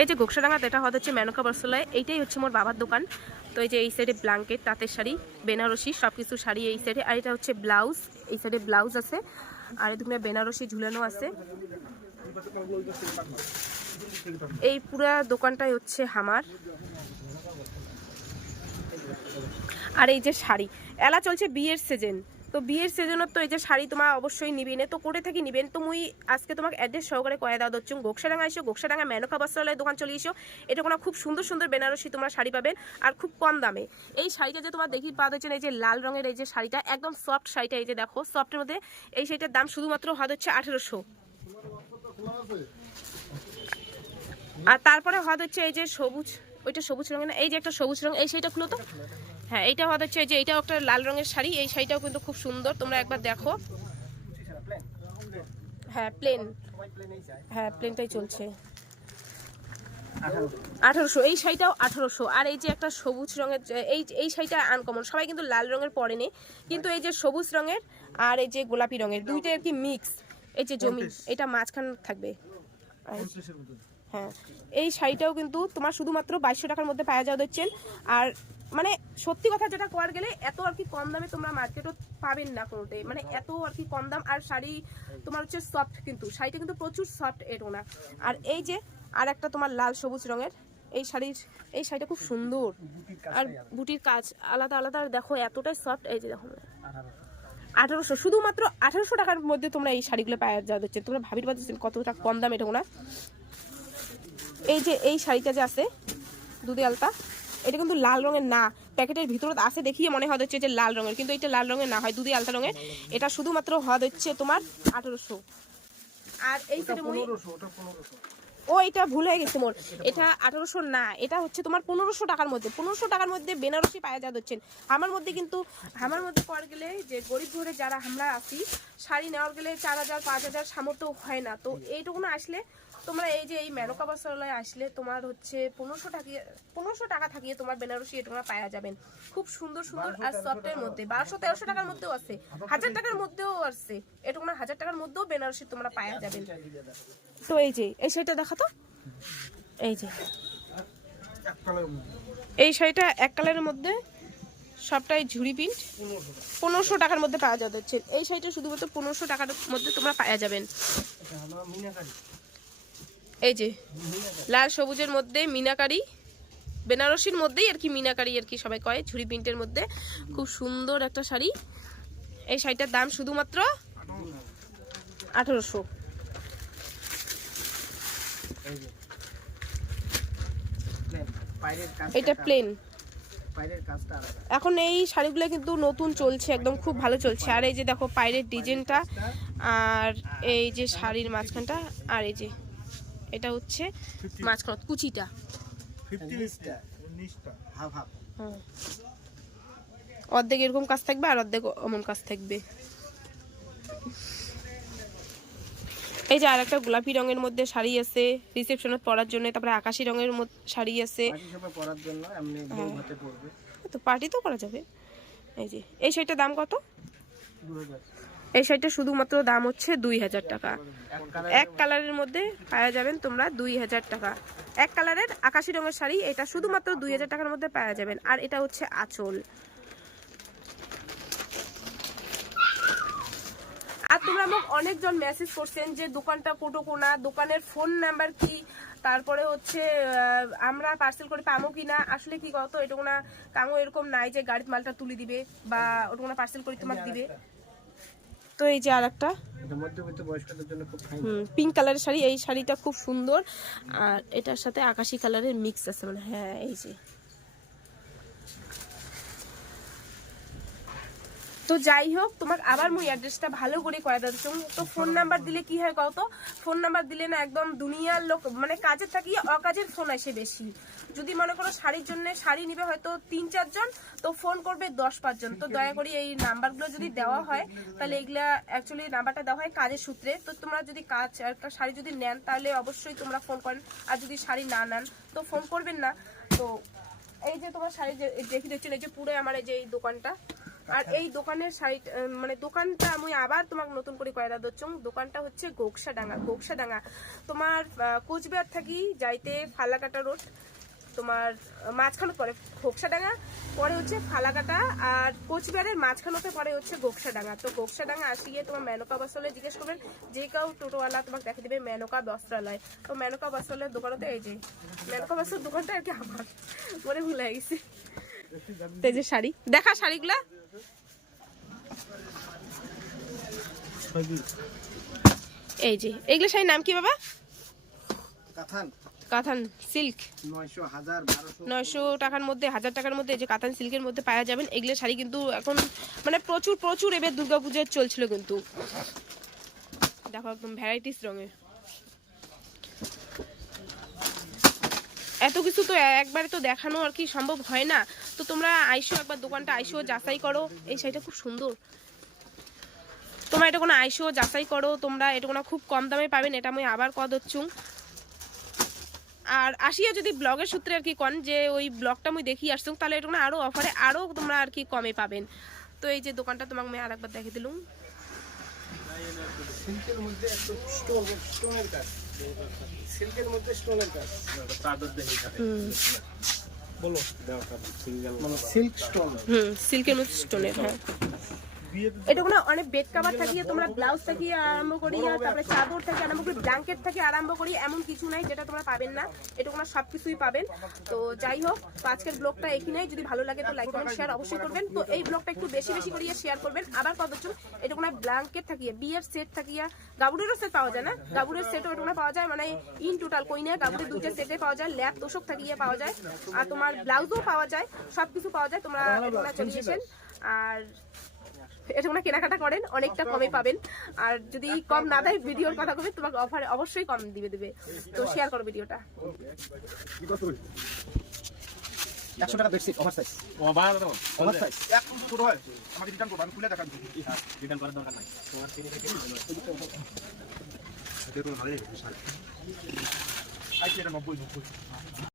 এই যে গোকসাডাঙ্গাতে এটা হচ্ছে মেনকা বরসলায়। এইটাই হচ্ছে মোর বাবার দোকান। তো এই যে এই সাইডে ব্ল্যাঙ্কেট তাঁতের শাড়ি, বেনারসি সব কিছু শাড়ি এই সাইডে আর এটা হচ্ছে ব্লাউজ এই সাইডে ব্লাউজ আছে। আর এই এদিকে বেনারসি ঝুলানো আছে। এই পুরা দোকানটাই হচ্ছে হামার আর এই যে শাড়ি, এলা চলছে বিয়ের সিজন তো বিয়ের সিজনত তো এই যে শাড়ি তোমার অবশ্যই নিবেন তো করে থাকি নিবেন তো মুই আজকে তোমাকে অ্যাড্রেস সহকারে কয়ে দাও দচ্ছুম গোকসাডাঙ্গা এসো গোকসাডাঙ্গা মেনকা বস্ত্রালয়ের দোকান চলে এসো এটা কোনো খুব সুন্দর সুন্দর বেনারসি তোমরা শাড়ি পাবেন আর খুব কম দামে। এই শাড়িটা যে তোমার দেখি পাওয়া যাচ্ছে এই যে লাল রঙের এই যে শাড়িটা, একদম সফট শাড়িটা এই যে দেখো সফটের মধ্যে এই শাড়িটার দাম শুধুমাত্র হাত হচ্ছে আঠেরোশো। আর তারপরে হাত হচ্ছে এই যে সবুজ, ওইটা সবুজ রঙের না, এই যে একটা সবুজ রঙ এই শাড়িটা খুলো তো। হ্যাঁ এইটা হচ্ছে যে এইটাও একটা লাল রঙের শাড়ি, এই শাড়িটাও কিন্তু খুব সুন্দর, তোমরা একবার দেখো। হ্যাঁ প্লেন হ্যাঁ প্লেনটাই চলছে। আঠারোশো, এই শাড়িটাও আঠারোশো। আর এই যে একটা সবুজ রঙের, এই এই শাড়িটা আনকমন সবাই কিন্তু লাল রঙের পরেনি, কিন্তু এই যে সবুজ রঙের আর এই যে গোলাপি রঙের, দুইটা আর কি মিক্স এই যে জমি, এটা মাঝখান থাকবে। হ্যাঁ এই শাড়িটাও কিন্তু তোমার শুধুমাত্র বাইশশো টাকার মধ্যে পাওয়া যাওয়া দিচ্ছেন আর মানে সত্যি কথা যেটা করার গেলে এত আর কি কম দামে তোমরা মার্কেটও পাবেন না কোনোটাই। মানে এত আর কি কম দাম, আর শাড়ি তোমার হচ্ছে সফট কিন্তু, শাড়িটা কিন্তু প্রচুর সফট এটো না। আর এই যে আর একটা তোমার লাল সবুজ রঙের, এই শাড়ির, এই শাড়িটা খুব সুন্দর। আর বুটির কাজ আলাদা আলাদা, আর দেখো এতটাই সফট এই যে দেখো। আঠারোশো, শুধুমাত্র আঠারোশো টাকার মধ্যে তোমরা এই শাড়িগুলো পাওয়া যাওয়া দিচ্ছে তোমরা ভাবির পাচ্ছ কতটা কম দাম এটা না। এই যে এই শাড়িটা যে আছে দুধে আলতা এটা কিন্তু লাল রঙের না। প্যাকেটের ভিতরে আছে দেখিয়ে মনে হয় হচ্ছে যে লাল রঙের কিন্তু এটা লাল রঙের না হয় দুধে আলতা রঙের। এটা শুধুমাত্র হদ হচ্ছে তোমার আঠারোশো। আর এই ও এটা ভুল হয়ে গেছে মোর। এটা আঠারোশো না এটা হচ্ছে তোমার পনেরোশো টাকার মধ্যে। পনেরোশো টাকার মধ্যে বেনারসি পাওয়া যা হচ্ছেন আমার মধ্যে কিন্তু আমার মধ্যে পর গেলে যে গরিব ঘরে যারা আমরা আছি শাড়ি নেওয়ার গেলে চার হাজার পাঁচ হাজার সামর্থ্য হয় না। তো এইটুকুনো আসলে তোমরা এই যে এই মেনকা বস্ত্রালয়ে আসলে তোমার হচ্ছে পনেরোশো টাকা পনেরোশো টাকা থাকিয়ে তোমার বেনারসি এটা তোমরা পাওয়া যাবেন। খুব সুন্দর সুন্দর আর সফটের মধ্যে। বারোশো তেরোশো টাকার মধ্যেও আছে। হাজার টাকার মধ্যেও আছে। এটা হাজার টাকার মধ্যেও বেনারসি তোমরা পাওয়া যাবেন। তো এই যে এই শাড়িটা দেখা তো? এই যে। এই শাড়িটা এক কালারের মধ্যে। সবটাই ঝুড়ি প্রিন্ট। পনেরোশো টাকার মধ্যে পাওয়া যাচ্ছে। এই শাড়িটা শুধুমাত্র পনেরোশো টাকার মধ্যে তোমরা পাওয়া যাবেন। এই যে, লাল সবুজের মধ্যে মিনাকারি, বেনারসির মধ্যেই আর কি মিনাকারি আর কি সবাই কয়, ঝুড়ি প্রিন্টের মধ্যে। খুব সুন্দর একটা শাড়ি। এই শাড়িটার দাম শুধুমাত্র আঠারোশো। এটা প্লেন এখন এই শাড়িগুলো কিন্তু নতুন চলছে, একদম খুব ভালো চলছে। আর এই যে দেখো পায়ের ডিজাইনটা, আর এই যে শাড়ির মাঝখানটা, আর এই যে এটা হচ্ছে মাঝখান কুচিটা। হুম। অর্ধেক এরকম কাজ থাকবে আর অর্ধেক অমন কাজ থাকবে। এই যে আর একটা গোলাপি রঙের মধ্যে শাড়ি আছে রিসেপশনে পরার জন্য তারপরে আকাশি রঙের মধ্যে শাড়ি আছে। পড়ার জন্য এমনি বউ হাতে পড়বে তো পার্টি তো করা যাবে। এই যে এই শাড়িটার দাম কত? এই শাড়িটা শুধুমাত্র দাম হচ্ছে দুই হাজার টাকা। এক কালারের মধ্যে পাওয়া যাবেন তোমরা দুই হাজার টাকা। এক কালারের আকাশি রঙের শাড়ি, এটা শুধুমাত্র দুই হাজার টাকার মধ্যে পাওয়া যাবেন। আর এটা হচ্ছে আঁচল। আর তোমরা মোক অনেকজন মেসেজ করছেন যে, দোকানটা কোটো কোনা, দোকানের ফোন নাম্বার কি? তারপরে হচ্ছে আমরা পার্সেল করে পাবো কি না? আসলে কি কত এটা না কামো এরকম নাই যে গাড়ির মালটা তুলে দিবে বা ওটা কোনো পার্সেল করে তোমাকে দিবে। তো এই যে আর একটা পিঙ্ক কালারের শাড়ি। এই শাড়িটা খুব সুন্দর। আর এটার সাথে আকাশি কালারের মিক্স আছে মানে হ্যাঁ এই যে। তো যাই হোক তোমার আবার মুই অ্যাড্রেসটা ভালো করে করে তুমি তো ফোন নাম্বার দিলে কি হয় কত ফোন নাম্বার দিলে না একদম দুনিয়ার লোক মানে কাজের থাকি অকাজের ফোন আসে বেশি। যদি মনে করো শাড়ির জন্য শাড়ি নিবে হয়তো তিন চারজন তো ফোন করবে দশ পাঁচজন তো দয়া করে এই নাম্বারগুলো যদি দেওয়া হয় তাহলে এগুলা অ্যাকচুয়ালি নাম্বারটা দেওয়া হয় কাজের সূত্রে। তো তোমরা যদি কাজ একটা শাড়ি যদি নেন তাহলে অবশ্যই তোমরা ফোন করেন। আর যদি শাড়ি না নেন তো ফোন করবেন না। তো এই যে তোমার শাড়ি দেখি দেখছেন এই যে পুরো আমার এই যে এই দোকানটা। আর এই দোকানের শাড়ি মানে দোকানটা আমি আবার তোমাকে নতুন করে কয়লা দচ্ছং দোকানটা হচ্ছে গোকসা ডাঙ্গা গোকসা ডাঙ্গা তোমার কোচবিহার থাকি যাইতে ফালাকাটা রোড তোমার মাঝখানে পরে ঘোকসাডাঙ্গা পরে হচ্ছে ফালাকাটা আর কোচবিহারের মাঝখানতে পরে হচ্ছে গোকসাডাঙ্গা। তো গোকসাডাঙ্গা আসি গিয়ে তোমার মেনকা বস্ত্রালয় জিজ্ঞেস করবেন যে কেউ টোটোওয়ালা তোমাকে দেখে দিবে মেনকা বস্ত্রালয়। তো মেনকা বস্ত্রালয়ের দোকানতে এই যে মেনকা বস্ত্রের দোকানটা আর কি আমার মনে ভুলে গেছি। এই যে শাড়ি দেখা শাড়িগুলা। এই যে এগুলো শাড়ির নাম কি বাবা? কাঁথান কাথান সিল্ক। নয়শো টাকার মধ্যে হাজার টাকার মধ্যে যে কাতান সিল্কের মধ্যে পাওয়া যাবেন এগুলো শাড়ি কিন্তু এখন মানে প্রচুর প্রচুর এবার চলছিল কিন্তু। দেখো একদম ভ্যারাইটিস রঙের। এত কিছু তো একবারে তো দেখানো আর কি সম্ভব হয় না। তো তোমরা আইসো একবার দোকানটা আইসো যাচাই করো। এই শাড়িটা খুব সুন্দর। তোমরা এটা কোনো আইসো যাচাই করো। তোমরা এটা কোনো খুব কম দামে পাবেন এটা আমি আবার কদ হচ্ছুং আর আসিয়া যদি ব্লগের সূত্রে আর কি কন যে ওই ব্লগটা আমি দেখি আসছুং তাহলে এটা কোনো আরও অফারে আরও তোমরা আর কি কমে পাবেন। তো এই যে দোকানটা তোমাকে আমি আরেকবার দেখে দিলুম। সিল্কের মধ্যে একটু স্টোনের কাজ। সিল্কের মধ্যে স্টোনের কাজ। বলো। মানে সিল্ক স্টোন হুম সিল্কের মধ্যে স্টোনের হ্যাঁ। এটা কোনো অনেক বেড কাভার থাকিয়ে তোমরা ব্লাউজ থেকে আরম্ভ করি তারপরে চাদর থেকে আরম্ভ করি ব্ল্যাঙ্কেট থেকে আরম্ভ করি, এমন কিছু নাই যেটা তোমরা পাবেন না। এটা কোনো সব কিছুই পাবেন। তো যাই হোক, তো আজকের ব্লগটা এখানেই। যদি ভালো লাগে তো লাইক কমেন্ট শেয়ার অবশ্যই করবেন। তো এই ব্লগটা একটু বেশি বেশি করিয়ে শেয়ার করবেন। আবার কত জন এটা কোনো ব্ল্যাঙ্কেট থাকিয়ে বিয়ের সেট থাকিয়া। গাবুরেরও সেট পাওয়া যায় না? গাবুরের সেটও এটা পাওয়া যায় মানে ইন টোটাল কইনে গাবুরের দুইটা সেটে পাওয়া যায়, ল্যাপ তোষক থাকিয়ে পাওয়া যায়। আর তোমার ব্লাউজও পাওয়া যায় সব কিছু পাওয়া যায়। তোমরা তোমরা চলে এসেছেন আর এটা কোনো কেনাকাটা করেন অনেকটা কমে পাবেন। আর যদি কম না দেয় ভিডিওর কথা কবে তোমাকে অফারে অবশ্যই কম দিবে দিবে। তো শেয়ার করো ভিডিওটা। একশো টাকা bedsheet over size over size একদম ছোট হয় আমাকে রিটার্ন করব আমি খুলে দেখান রিটার্ন করার দরকার নাই। তোমার কিনে থেকে এটা কোনো এটা নব্বই নব্বই।